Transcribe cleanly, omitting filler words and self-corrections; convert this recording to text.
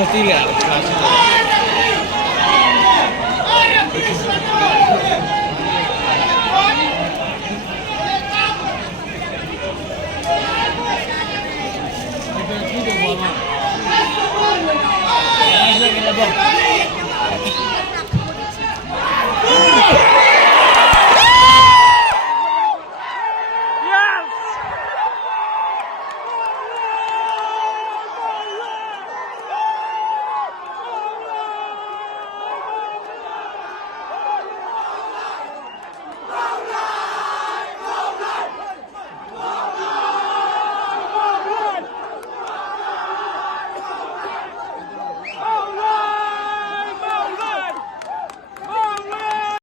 Mutila, clásico. Ay, pero aquí te guapa. Ay, es la que la pongo.